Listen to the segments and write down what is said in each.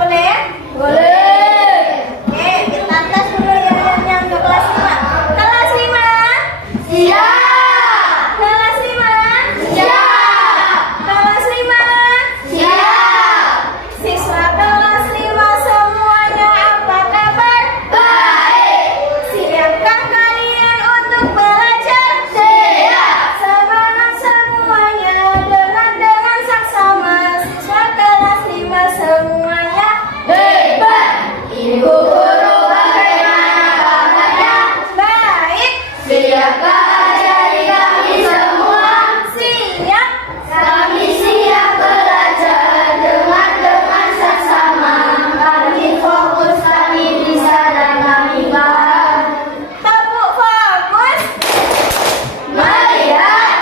boleh? Boleh. Oke, kita tes dulu yang ke kelas 5. Kelas 5? Siap. Kelas 5? Siap. Kelas 5? Siap. Siswa kelas 5 semuanya apa kabar? Baik. Siapkah kalian untuk belajar? Siap. Semangat semuanya, dengan saksama. Siswa kelas 5 semuanya Hebat. Ibu guru bagaimana kabarnya? baik. Siapkah ajari kami semua? Siap. Kami siap belajar dengan seksama. Kami fokus, kami bisa dan kami paham. Tepuk fokus. Melihat,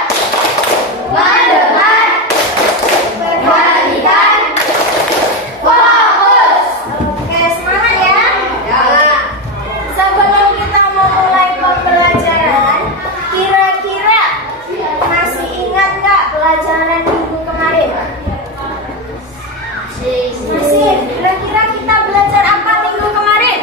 mendengar, perhatikan, fokus. Oke, semangat ya. Ya. Sebelum kita memulai pembelajaran, kira-kira masih ingat nggak pelajaran minggu kemarin? Masih. Kira-kira kita belajar apa minggu kemarin?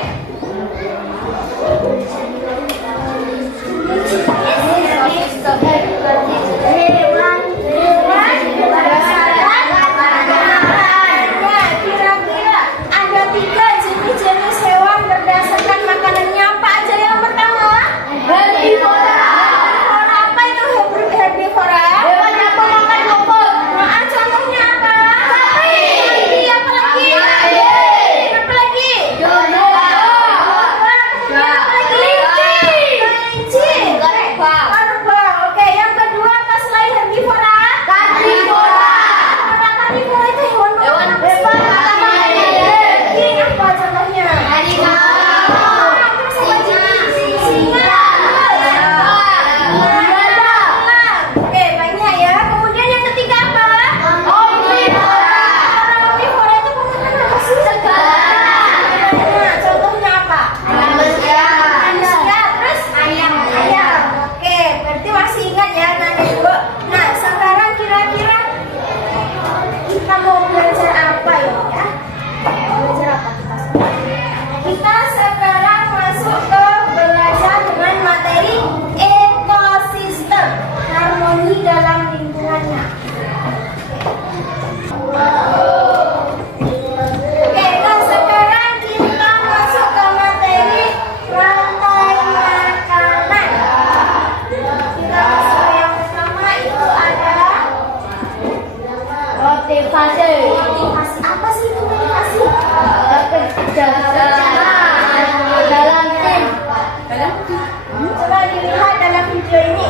Kira-kira ada 3 jenis-jenis hewan berdasarkan makanannya. Apa aja yang pertama? Herbivora. Herbivora. Apa itu herbivora? Hewan yang memakan rumput. Nah, contohnya apa? Sapi. Sapi. Apa lagi? Ayam. Apa lagi? Domba. Kemudian apa lagi? Kelinci. Kerbau. Oke, yang kedua apa selain herbivora? Karnivora. Karnivora itu hewan Hewan apa sih? berbangkai. Apa contohnya? Harimau. Terus apa lagi? Singa. Oke, banyak ya. Kemudian yang ketiga apa? Omnivora. Omnivora itu pemakan apa sih? Serigala. Banyak. Contohnya apa? Manusia. Manusia, terus ayam. Oke, berarti masih ingat ya Nana Ibu. Nah, sekarang kira-kira kita mau belajar apa ini ya? Belajar apa kita sekarang? Kita sekarang masuk ke belajar dengan materi ekosistem, harmoni dalam lingkungannya. Oke, nah sekarang kita masuk ke materi rantai makanan. Kita masuk ke yang pertama itu adalah Motivasi. motivasi. Apa sih itu motivasi? Kerjasama dalam tim. Coba dilihat dalam video ini.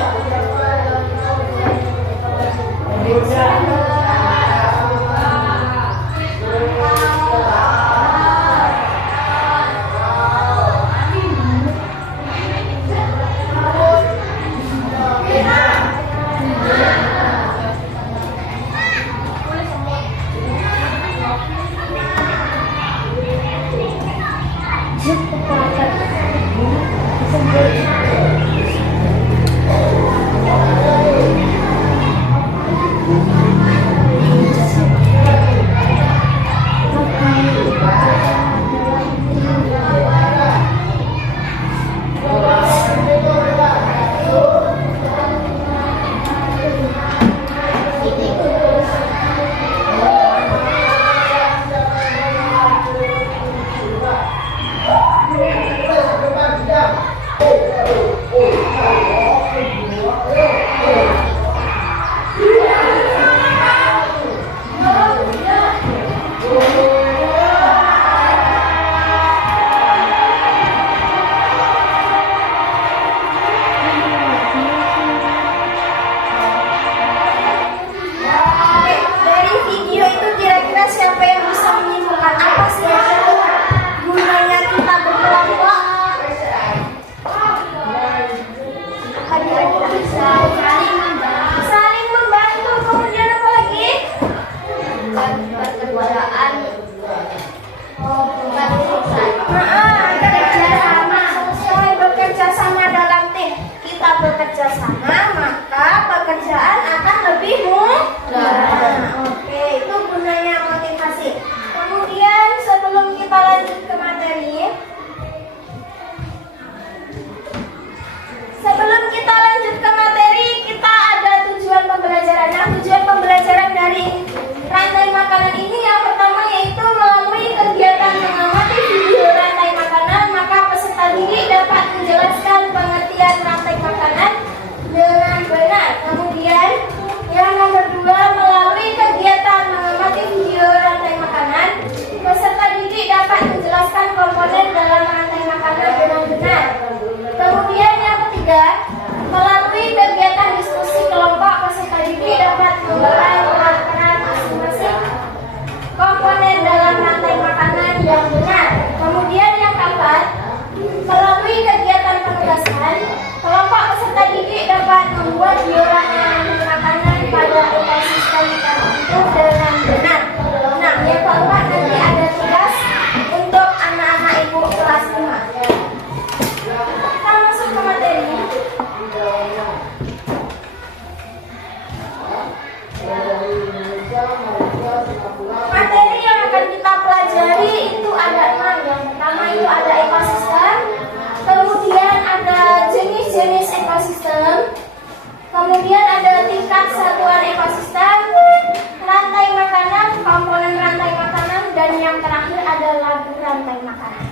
Oke, dari video itu kira-kira siapa yang bisa menyimpulkan apa sih itu gunanya kita berkelompok? Apa kira-kira? Saling membantu. Kemudian apa lagi? Persaudaraan. Bekerja sama. Sesuai bekerja sama dalam tim. Kita bekerja sama, maka pekerjaan akan lebih mudah. Oke, itu gunanya motivasi. Kemudian terakhir adalah rantai makanan.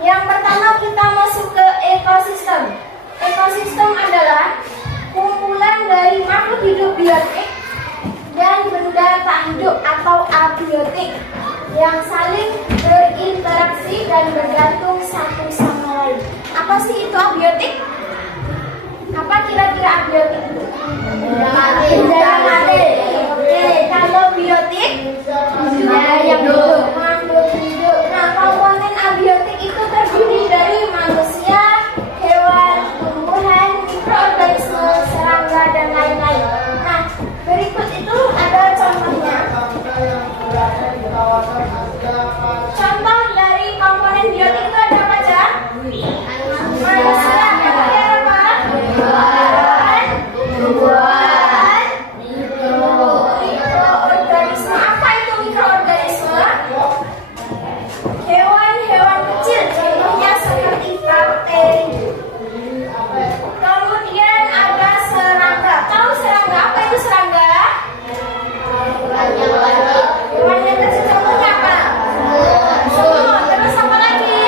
Yang pertama kita masuk ke ekosistem. Ekosistem adalah kumpulan dari makhluk hidup biotik dan benda tak hidup atau abiotik yang saling berinteraksi dan bergantung satu sama lain. Apa sih itu abiotik? Apa kira-kira abiotik itu? Benda mati. Oke, kalau biotik yang hidup. Makhluk hidup. Nah, komponen abiotik itu terdiri dari manusia, hewan, tumbuhan, mikroorganisme, serangga dan lain-lain. Nah, berikut itu ada contohnya. Contoh dari komponen biotik itu ada apa aja? Manusia, kemudian apa? Hewan, tumbuhan, mikroorganisme. Apa itu mikroorganisme? Hewan-hewan kecil, contohnya seperti bakteri. Kemudian ada serangga. Tahu serangga? Apa itu serangga? Hewan yang kecil, contohnya apa? Semut. Terus apa lagi?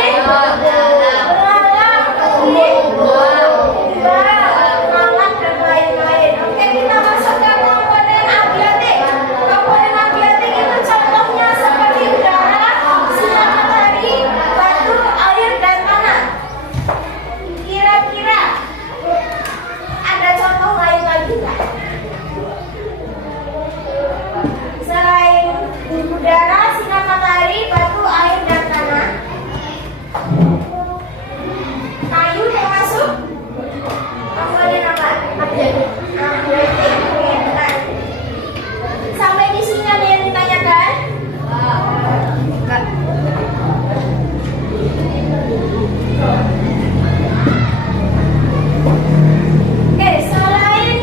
Belalang, lalat dan lain-lain. Oke, kita masuk ke komponen abiotik. Komponen abiotik itu contohnya seperti udara, sinar matahari, batu, air, dan tanah. Kira-kira ada contoh lain lagi nggak? Selain udara, sinar matahari, batu, air, dan tanah. Kayu termasuk komponen apa? Abiotik. Nah, sampai di sini ada yang ditanyakan? Enggak. Oke, selain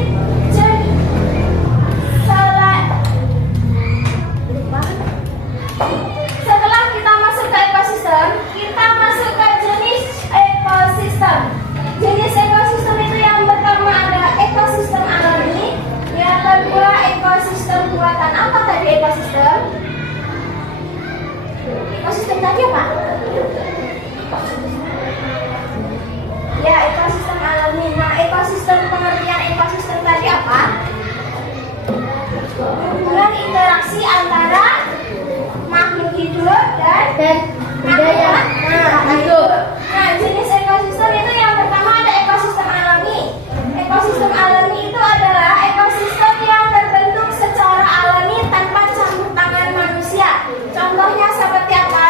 setelah kita masuk ke ekosistem, kita masuk ke jenis ekosistem. Jenis ekosistem itu yang pertama ada ekosistem alami, yang kedua ekosistem buatan. Apa tadi ekosistem? Ekosistem tadi apa? Ya, ekosistem alami. Nah, ekosistem, pengertian ekosistem tadi apa? Hubungan interaksi antara makhluk hidup dan benda hidup. Nah, jenis ekosistem itu yang pertama ada ekosistem alami. Ekosistem alami itu adalah ekosistem yang terbentuk secara alami tanpa campur tangan manusia. Contohnya seperti apa?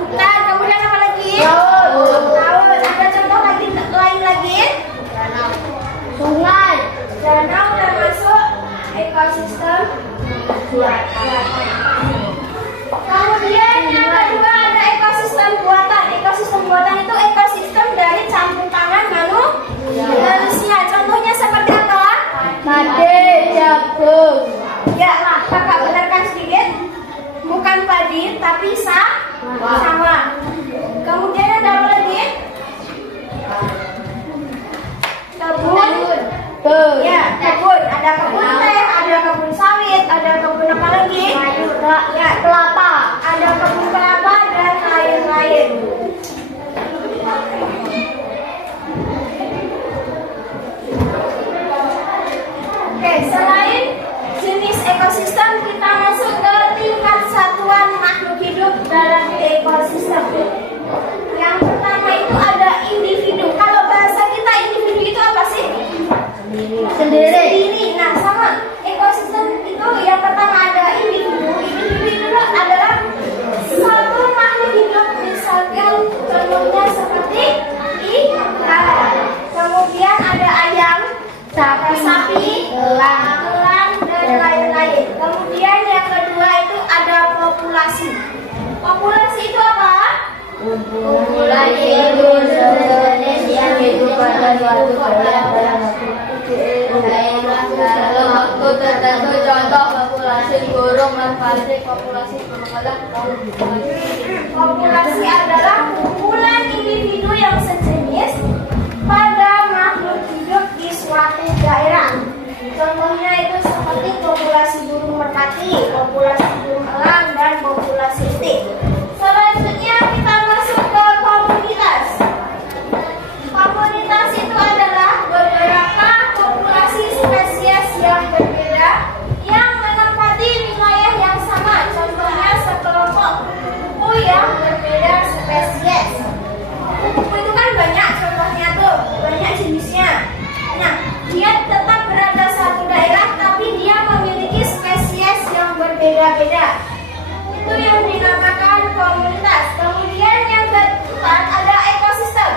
Hutan. Kemudian apa lagi? Laut. Ada contoh lagi lain lagi? Sungai. Danau termasuk ekosistem buatan. Kemudian yang kedua ada ekosistem buatan. Ekosistem buatan itu ekosistem dari campur tangan manusia. Contohnya seperti apa? Padi, jagung. Ya, kakak benarkan sedikit. Bukan padi, tapi sawah. Kemudian ada apa lagi? Kebun. Ya, kebun. Ada kebun teh, ada kebun sawit, ada kebun apa lagi? Ya, Kelapa. ada kebun kelapa dan lain-lain. Oke, selain jenis ekosistem, kita masuk ke tingkat satuan makhluk hidup dalam ekosistem. Yang pertama itu ada individu. Kalau bahasa kita individu itu apa sih? Sendiri. Nah, sama ekosistem itu yang pertama ada individu. Individu itu adalah satu makhluk hidup, misalkan contohnya seperti ikan. Kemudian ada ayam, sapi, elang, dan lain-lain. Kemudian yang kedua itu ada populasi. Populasi itu apa? Kumpulan hidup sejenis yang hidup pada suatu dalam waktu tertentu. Contoh populasi burung merpati, populasi pengular. Populasi adalah kumpulan individu yang sejenis pada makhluk hidup di suatu daerah. Contohnya itu seperti populasi populasi burung merpati, populasi burung elang, dan populasi itik. Selanjutnya kita masuk ke komunitas. Komunitas itu adalah beberapa populasi spesies yang berbeda yang menempati wilayah yang sama. Contohnya sekelompok kupu yang berbeda spesies. Kupu itu kan banyak contohnya tuh, banyak jenisnya. Nah, dia tetap berada satu daerah tapi dia memiliki spesies yang berbeda-beda. Itu yang dinamakan komunitas. Kemudian yang keempat ada ekosistem.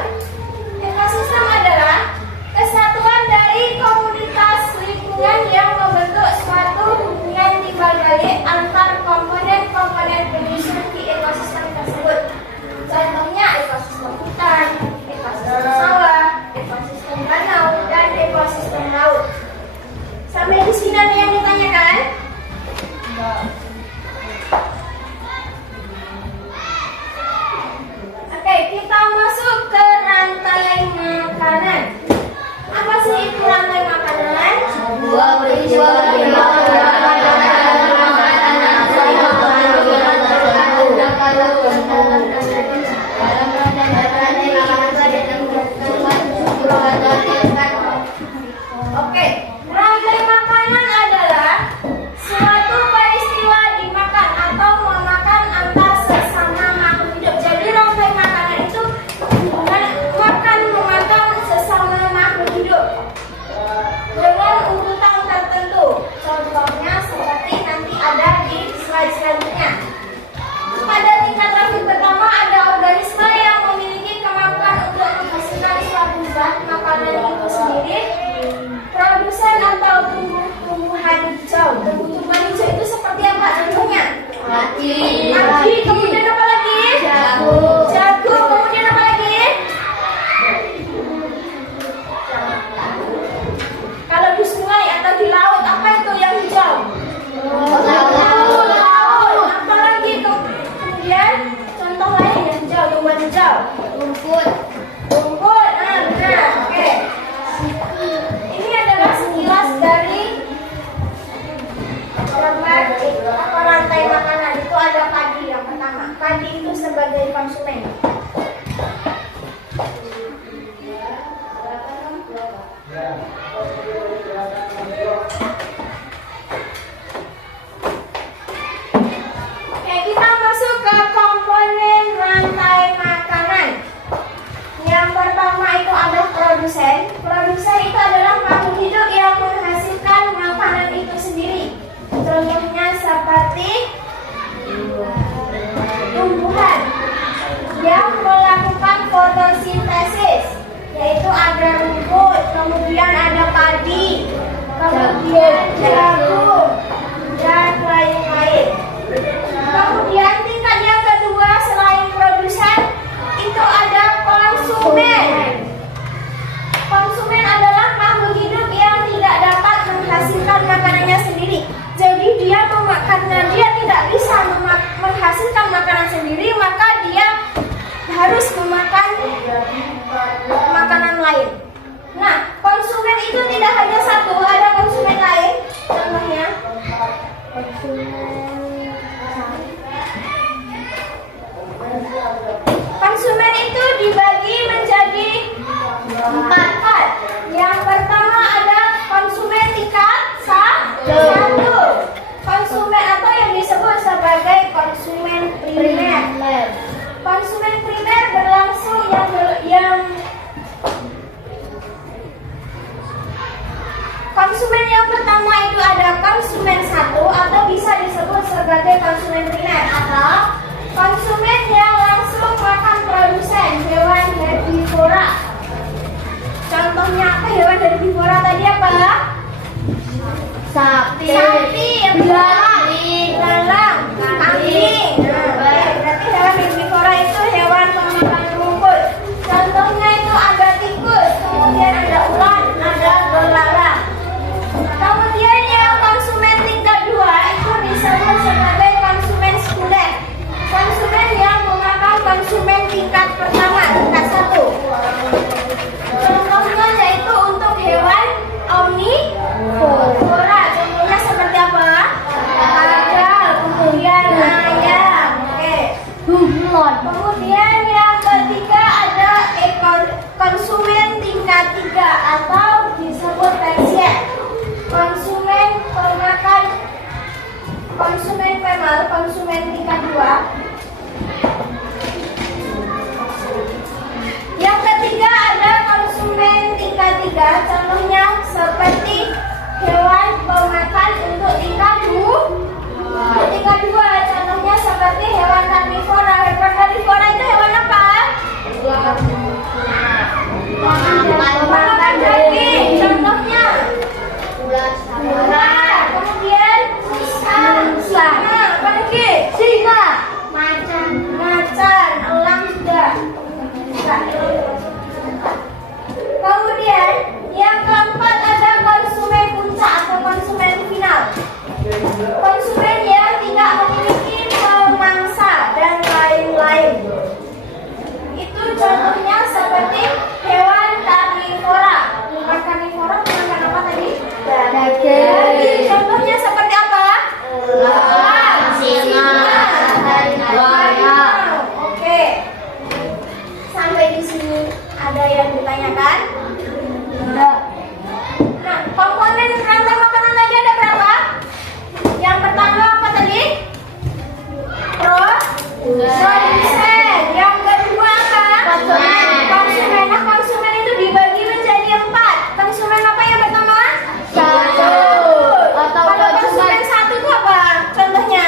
Ekosistem adalah kesatuan dari komunitas lingkungan yang membentuk suatu hubungan timbal balik antar komponen-komponen penyusun di ekosistem tersebut. Contohnya ekosistem hutan, ekosistem sawah, ekosistem danau, dan ekosistem laut. Sampai di sini ada yang ditanyakan? Oke, kita masuk ke rantai makanan. Apa sih itu rantai makanan? Sebuah peristiwa di Oke, rantai makanan adalah suatu peristiwa dimakan atau memakan antar sesama makhluk hidup. Jadi rantai makanan itu hubungan makan memakan sesama makhluk hidup dengan urutan tertentu. Contohnya seperti nanti ada di slide selanjutnya. Pada tingkat rantai pertama ada organisme yang memiliki kemampuan untuk menghasilkan suatu bahan makanan itu sendiri. Produsen atau tumbuhan hijau. Tumbuhan hijau itu seperti apa contohnya? mati. Kemudian apa lagi? Jagung. Kemudian apa lagi? Kalau di sungai atau di laut apa itu yang hijau? Laut. Apa lagi? Kemudian contoh lain yang hijau, tumbuhan hijau. Rumput. Rumput. Benar. Oke. Ini adalah sekilas dari gambar apa rantai makanan. Itu ada padi yang pertama. Padi itu sebagai konsumen. Oke, kita masuk ke komponen rantai makanan. Yang pertama itu ada produsen. Produsen itu adalah makhluk hidup yang menghasilkan makanan itu sendiri. Contohnya seperti tumbuhan yang melakukan fotosintesis, yaitu ada rumput, kemudian ada padi, kemudian jagung, dan lain-lain. Kemudian tingkat yang kedua selain produsen itu ada konsumen. Konsumen adalah makhluk hidup yang tidak dapat menghasilkan makanannya sendiri. Jadi karena dia tidak bisa menghasilkan makanan sendiri, maka dia harus memakan makanan lain. Nah, konsumen itu tidak hanya satu, ada konsumen lain. Contohnya konsumen itu dibagi menjadi empat. Yang pertama ada konsumen tingkat satu. Konsumen atau yang disebut sebagai konsumen primer. Konsumen primer berlangsung konsumen yang pertama itu ada konsumen satu atau bisa disebut sebagai konsumen primer, konsumen tingkat 2. Yang ketiga ada konsumen tingkat 3. Contohnya seperti hewan pemakan untuk tingkat 2. Tingkat 2 contohnya seperti hewan karnivora. Hewan karnivora itu hewan apa? Pemakan daging. Contohnya ular. Kemudian singa. Apa lagi? Singa. Macan. Elang sudah. Kemudian yang keempat ada konsumen puncak atau konsumen final. Konsumen yang tidak memiliki pemangsa dan lain-lain. Itu contohnya seperti hewan karnivora. Bukan karnivora, bukan apa tadi? Daging. Contohnya seperti apa? Elang, singa, harimau. Oke. Sampai di sini ada yang ditanyakan? Enggak. Nah, komponen rantai makanan tadi ada berapa? Yang pertama apa tadi? Produsen. Yang kedua apa? Konsumen. Nah, konsumen itu dibagi menjadi 4. Konsumen apa yang pertama? Satu. Atau Kalau konsumen 1 itu apa? Contohnya?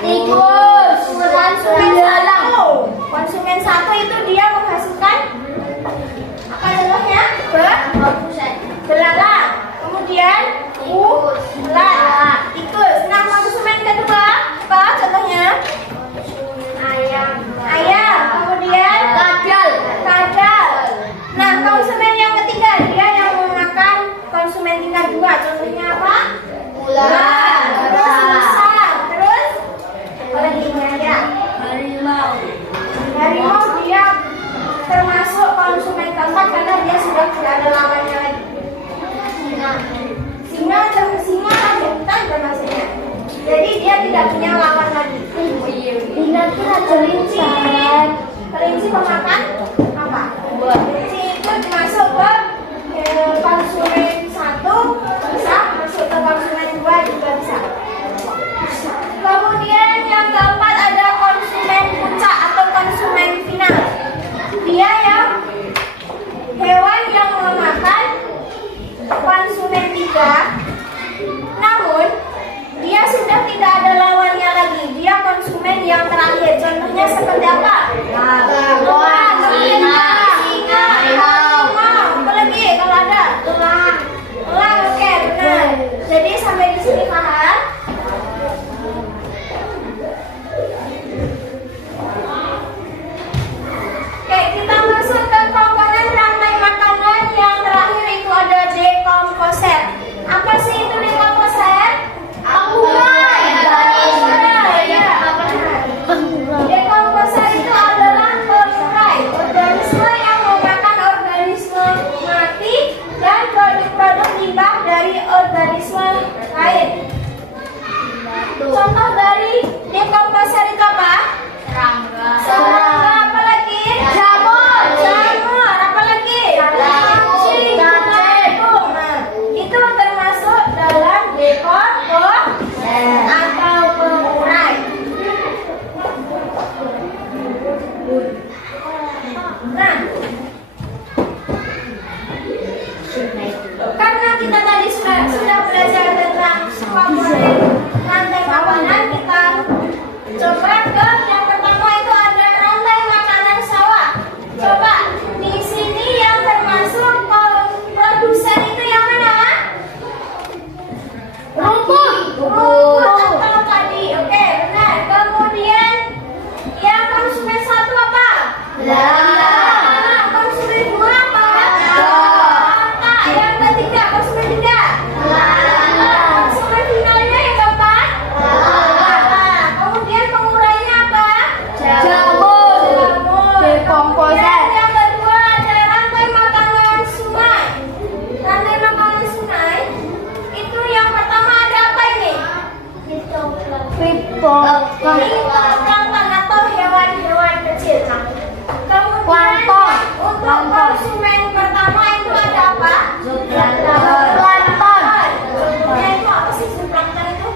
tikus. Konsumen 1. Konsumen 1 itu dia menghasilkan apa contohnya? Belalang. Kemudian ular, tikus. Nah, konsumen kedua apa contohnya? Ayam. Kemudian kadal. Nah, konsumen yang ketiga dia yang memakan konsumen tingkat 2. Contohnya apa? Ular. Terus musang. Terus apa lagi ya? Harimau dia termasuk konsumen keempat karena dia sudah tidak ada lawannya lagi. Singa bukan termasuknya. Jadi dia tidak punya lawan lagi. Kelinci pemakan apa? Kelinci itu masuk ke konsumen 1 bisa, masuk ke konsumen 2 juga bisa. Kemudian yang keempat ada konsumen puncak atau konsumen final. Dia yang hewan yang memakan konsumen 3. Namun dia sudah tidak ada lawannya lagi. Dia konsumen yang terakhir. Contohnya seperti apa? Singa. Apa lagi kalau ada? Elang. Oke, benar. Jadi sampai di sini paham? Oke, kita masuk ke komponen rantai makanan yang terakhir itu ada dekomposer. Apa sih itu dekomposer? Dekomposer itu adalah pengurai organisme yang memakan organisme mati dan produk-produk limbah dari organisme lain. Contoh dari dekomposer itu apa? Serangga. Apa lagi? Jamur. Apa lagi? Cacing. Nah, itu termasuk dalam dekomposer atau pengurai. Nah, karena kita tadi sudah belajar tentang komponen rantai makanan, kita coba ke yang pertama itu ada rantai makanan sawah. Coba di sini yang termasuk produsen itu yang mana? Rumput atau padi. Oke, benar. Kemudian yang konsumen 1 apa? Konsumen 2 apa? Yang ketiga konsumen 3. Konsumen finalnya yang keempat? Kemudian pengurainya apa? Jamur. Dekomposer. Yang kedua ada rantai makanan sungai. Rantai makanan sungai itu yang pertama ada apa ini? Plankton atau hewan-hewan kecil. Kemudian untuk konsumen pertama itu ada apa? Plankton. Contohnya itu apa sih plankton itu?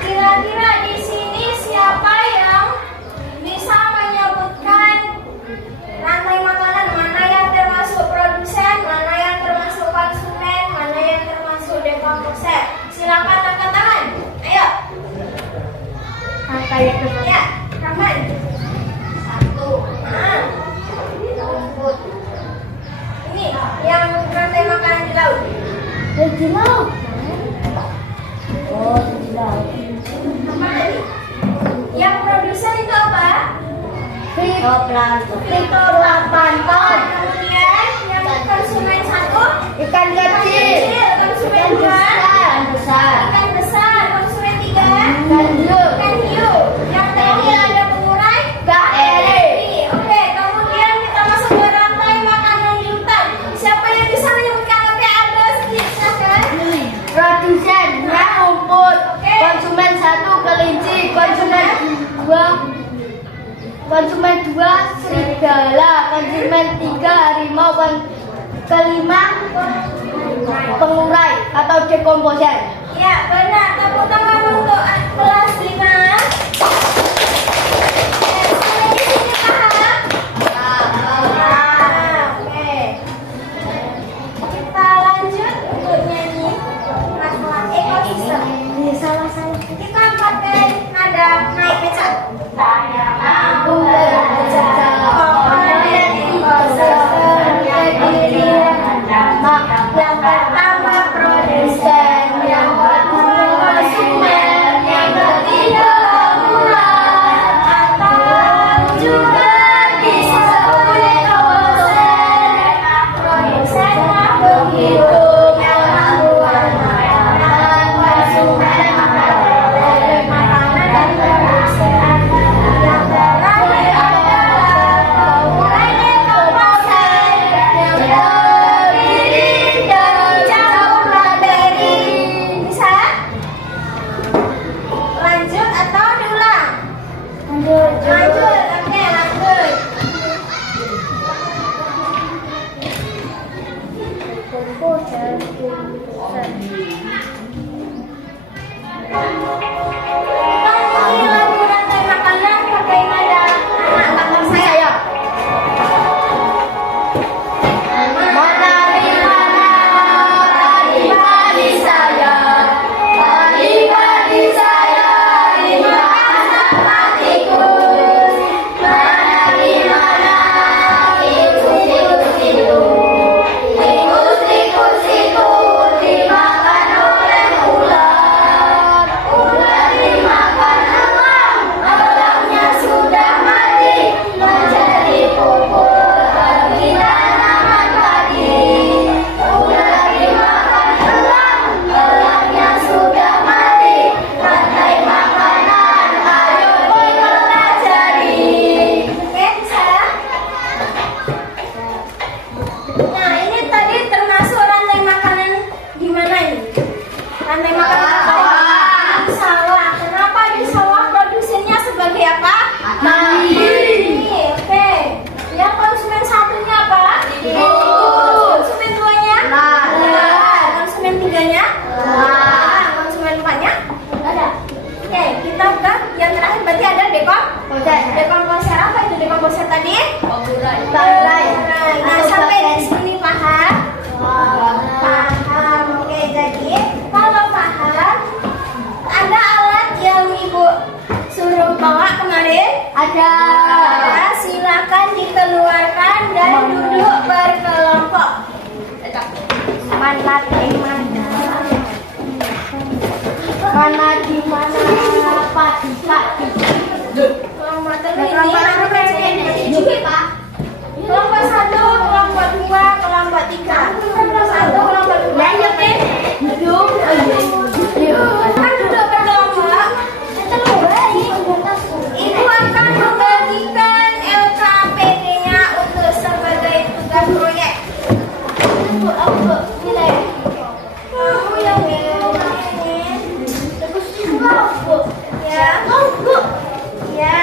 Kira-kira di sini siapa yang bisa menyebutkan rantai makanan mana yang termasuk produsen, mana yang termasuk konsumen, mana yang termasuk dekomposer? Silakan angkat tangan. Ayo. Ya, Rahman. Satu. Rumput. Ini yang rantai makanan di laut. Di laut. Oh, di laut. Apa tadi? Yang produsen itu apa? Fitoplankton. Kemudian yang konsumen satu Ikan kecil. konsumen dua Besar. ikan besar, konsumen tiga Ikan hiu. ikan hiu. Yang terakhir ada pengurai KRI. Oke, kemudian kita masuk ke rantai makanan di hutan. Siapa yang bisa menyebutkan oke ada sedikit silakan. Produsennya rumput. Oke. Konsumen satu kelinci. Konsumen dua serigala. Konsumen tiga harimau. Kelima pengurai atau dekomposer. Ya, benar. Tepuk tangan untuk kelas 5. Sampai di sini paham? Oke. Kita lanjut untuk nyanyi masalah ekosistem. Kita pakai nada naik becak. Aku berjejak komponen ekosistem kedirian. Yang pertama produsen, Yang kedua konsumen, yang ketiga pengurai, atau juga disebut dekomposer. produsennya Penghitung yang membuat makanan, konsumen makanan dan produsen. Yang terakhir adalah pengurai dekomposer yang terdiri dari campur materi. bisa lanjut atau diulang? Lanjut, oke lanjut. Nyanyi lagu rantai makanan pakai nada anak belakang saya. Adik-adik saya, adik-adik saya, dimakan matikus. Mana di mana tikus itu, tikus itu dimakan oleh ular. Ular dimakan elang, elangnya sudah mati menjadi pupuk bagi tanaman padi. Ular dimakan elang, elangnya sudah mati. Rantai makanan, ayo pelajari. Oke, bisa? Nah, ini tadi termasuk rantai makanan di mana ini? Rantai makanan apa? Di sawah. Kenapa di sawah produsennya sebagai apa? Mandiri. Oke. Yang konsumen satunya apa? Tikus. Konsumen duanya? Ular. Konsumen tiganya? Ular. Konsumen empatnya? Ada. Oke, kita ke yang terakhir berarti ada dekomposer. Apa itu dekomposer tadi? Bangkai. Nah, sampai di sini paham? Paham. Oke, jadi kalau paham, ada alat yang ibu suruh bawa kemarin? Ada. Ya, silakan dikeluarkan dan duduk berkelompok. Mana di mana? Mana di mana? Pagi. Kelompok satu ini kelompok satu, kelompok dua, kelompok tiga. Kelompok satu, kelompok dua. Kan duduk berkelompok. Ibu akan membagikan LKPD-nya untuk sebagai tugas proyek. Kamu yang bingung ini. Ya. Ya.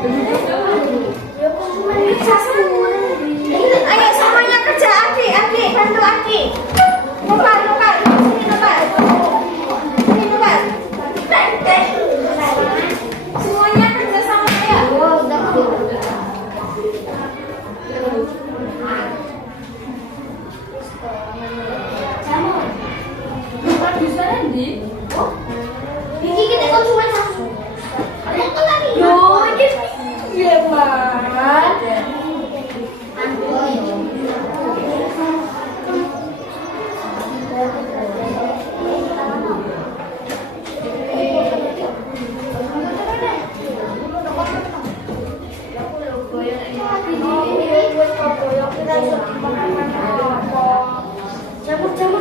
Ayo semuanya kerja, adik, bantu adik. Lupa, sini lupa. Sini lupa. Semuanya kerja sama saya. Iki kita kok cuma satu. Aku lagi. Yo, iki piye, Mas?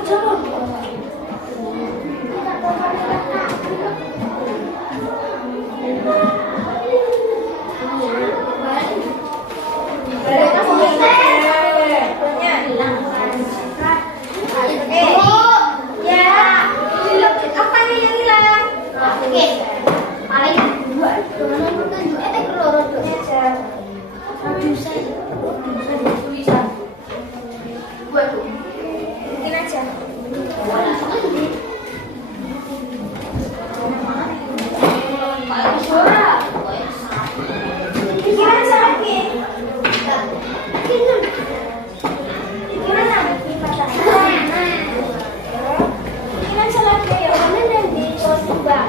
Jamur. Bikin aja. Bikin aja lagi. Bikin aja. Bikin aja lagi. Ya, mana nanti coba.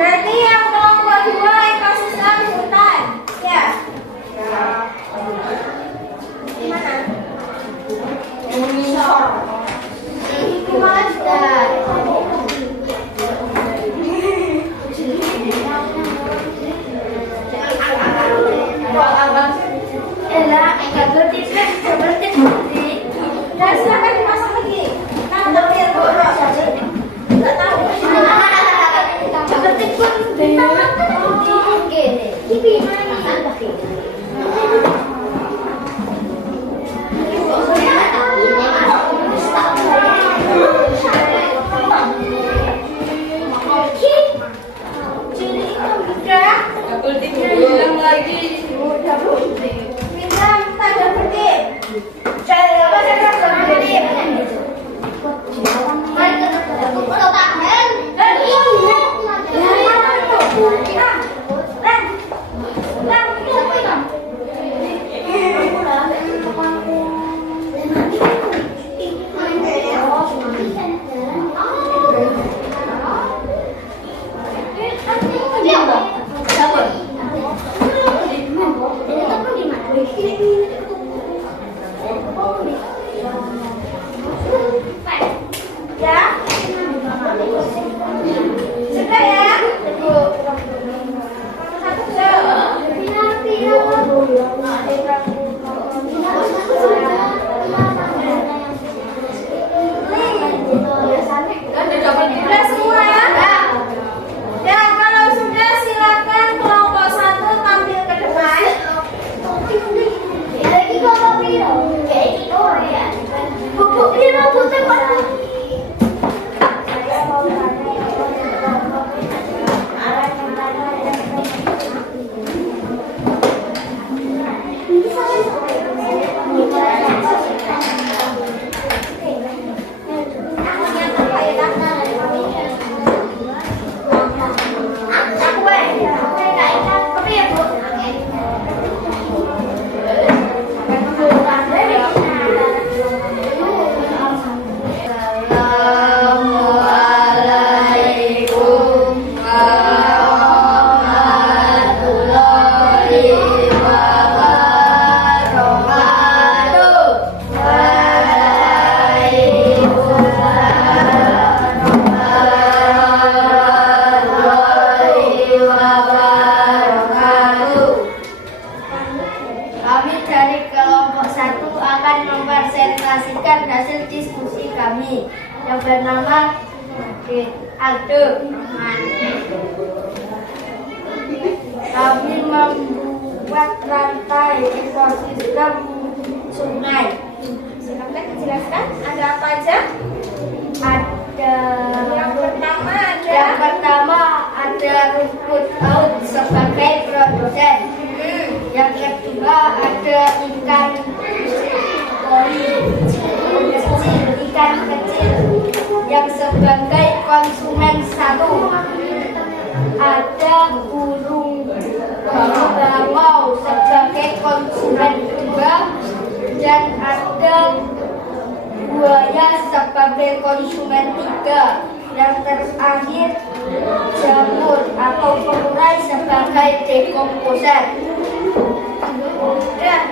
Berarti yang kelompok 2 ekosistem hutan. Ya. Gimana? Dan silakan dimasak lagi. Nah, udah lihat Bu. yang bernama Abdul. Kami membuat rantai ekosistem sungai. Silakan dijelaskan ada apa aja? Ada Yang pertama ada rumput laut sebagai produsen. Yang kedua ada ikan koi, ikan kecil yang sebagai konsumen satu. Ada burung bangau sebagai konsumen dua, dan ada buaya sebagai konsumen tiga. Yang terakhir jamur atau pengurai sebagai dekomposer. Dan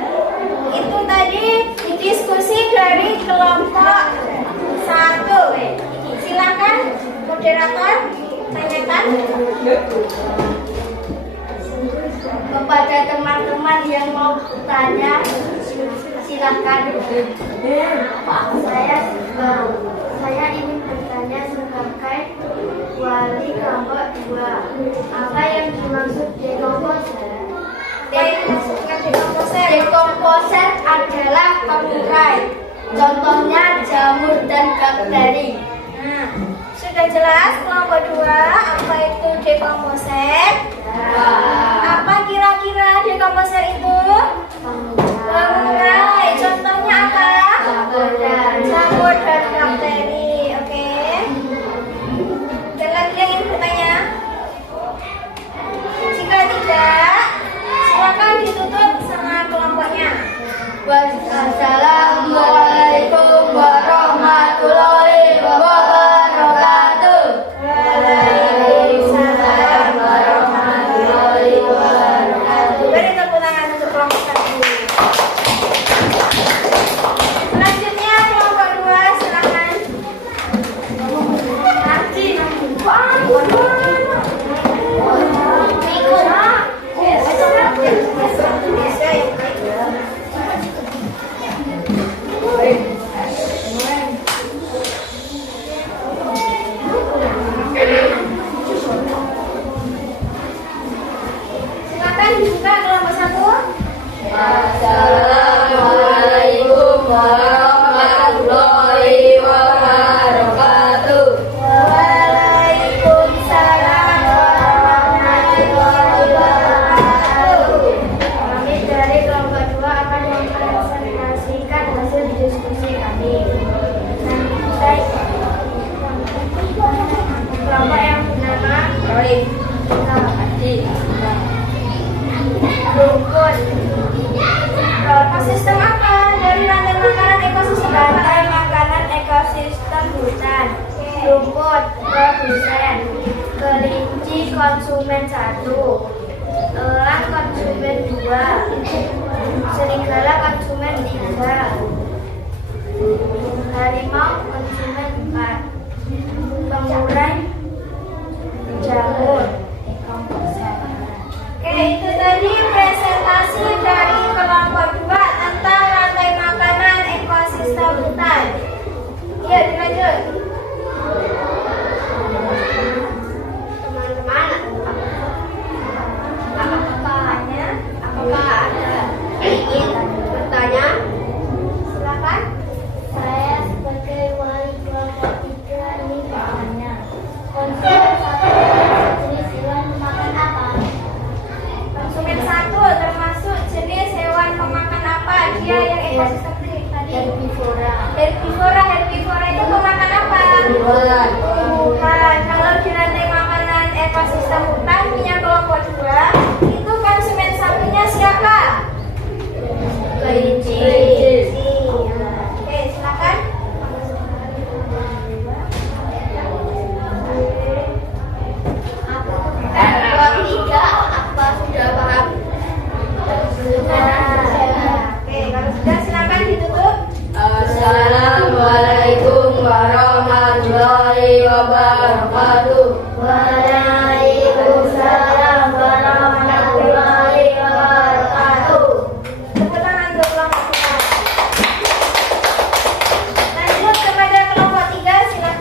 itu tadi diskusi dari kelompok 1. Silakan moderator tanyakan Kepada teman-teman yang mau tanya, silakan. Saya ingin bertanya sebagai wali kelompok 2. Apa yang dimaksud dekomposer? Dekomposer adalah pengurai. Contohnya jamur dan bakteri. Nah, sudah jelas kelompok 2 apa itu dekomposer? Apa kira-kira dekomposer itu? Pengurai. Contohnya apa? Jamur dan bakteri. Oke. Dan lagi yang ingin bertanya? Jika tidak, silakan ditutup sama kelompoknya. Wassalamualaikum warahmatullahi wabarakatuh. Waalaikumsalam warahmatullahi wabarakatuh. Beri tepuk tangan untuk kelompok 1. Selanjutnya kelompok 2, silakan. Silakan dibuka kelompok 1. Assalamualaikum warahmatullahi wabarakatuh. Waalaikumsalam warahmatullahi wabarakatuh. Kami dari kelompok 2 akan mempresentasikan hasil diskusi kami. Kelompok yang bernama rumput. Ekosistem apa? Dari rantai makanan ekosistem apa? Rantai makanan ekosistem hutan. Rumput produsen. Kelinci konsumen 1. Elang konsumen 2. Serigala konsumen 3. Harimau konsumen 4. Pengurai jamur. Oke, itu tadi presentasi dari kelompok 2 tentang rantai makanan ekosistem hutan. Iya, dilanjut. Teman-teman, apakah ada ingin bertanya? Silakan. Saya sebagai wali kelompok 3 ini bertanya. Konsumen satu jenis hewan memakan apa? Konsumen 1 termasuk jenis hewan pemakan apa? Dia yang ekosistem tadi. Herbivora. Herbivora itu pemakan apa? Bukan. Bukan. Kalau di rantai makanan ekosistem hutan punya kelompok 2, itu konsumen satunya siapa? Kelinci. Oke, silakan. Kelompok 3 apa sudah paham? Oke, kalau sudah silakan ditutup. Assalamualaikum warahmatullahi wabarakatuh. Waalaikumsalam warahmatullahi wabarakatuh. Tepuk tangan untuk kelompok 2. Lanjut kepada kelompok 3, silakan.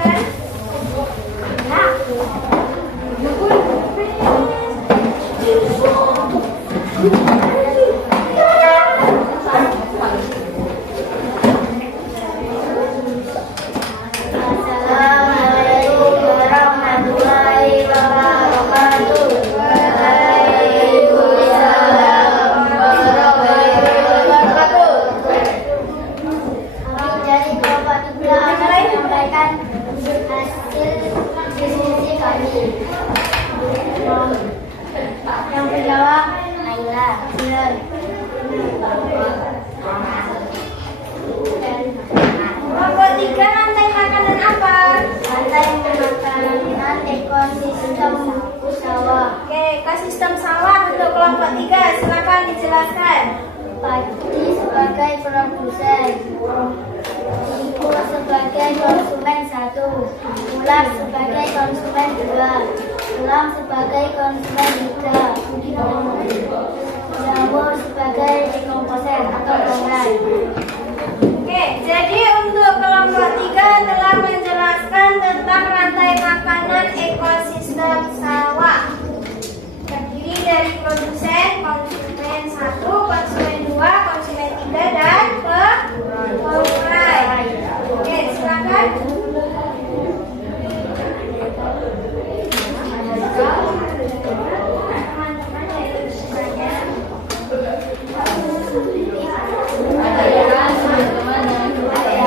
ekosistem sawah untuk kelompok 3? Silakan dijelaskan. Padi sebagai produsen, ibu sebagai konsumen 1, ular sebagai konsumen 2, elang sebagai konsumen 3, jamur sebagai dekomposer atau bongkar. Oke, jadi untuk kelompok 3 telah menjelaskan tentang rantai makanan ekosistem sawah. Terdiri dari produsen, konsumen 1, konsumen 2, konsumen 3, dan pengurai. Oke, silakan.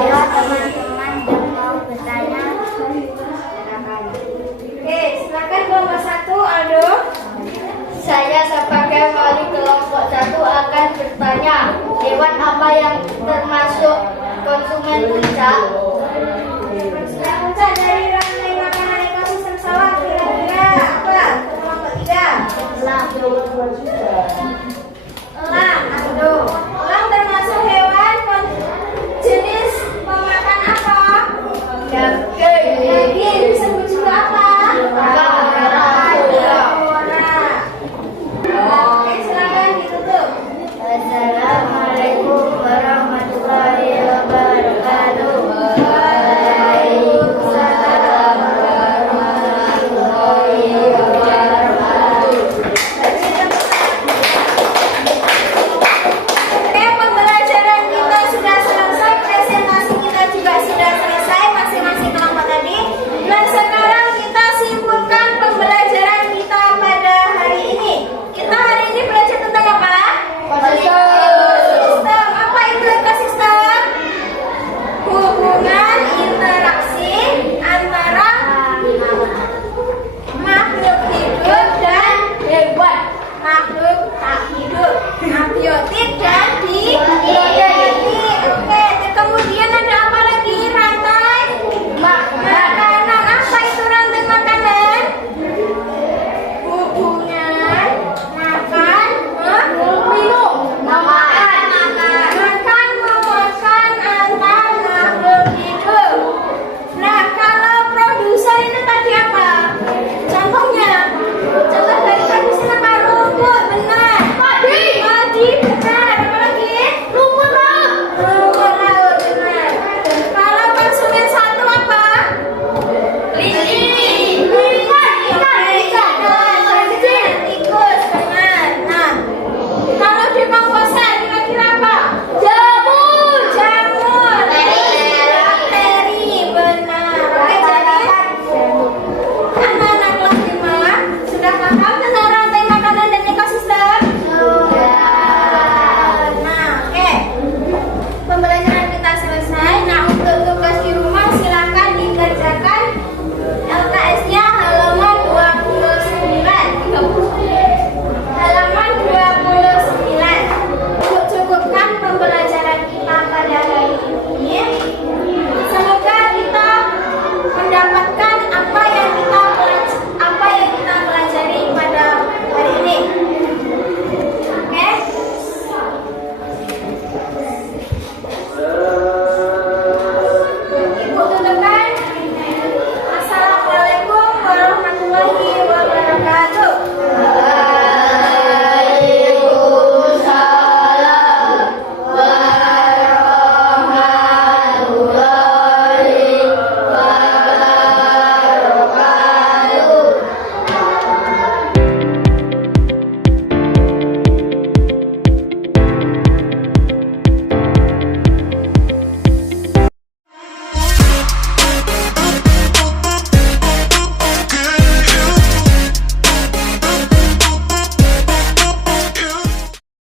Apabila teman-teman yang mau bertanya, Oke, silakan kelompok 1, Aldo. saya sebagai wali kelompok 1 akan bertanya, hewan apa yang termasuk konsumen puncak? Konsumen puncak dari rantai makanan ekosistem sawah kira-kira apa? Kelompok 3. Elang.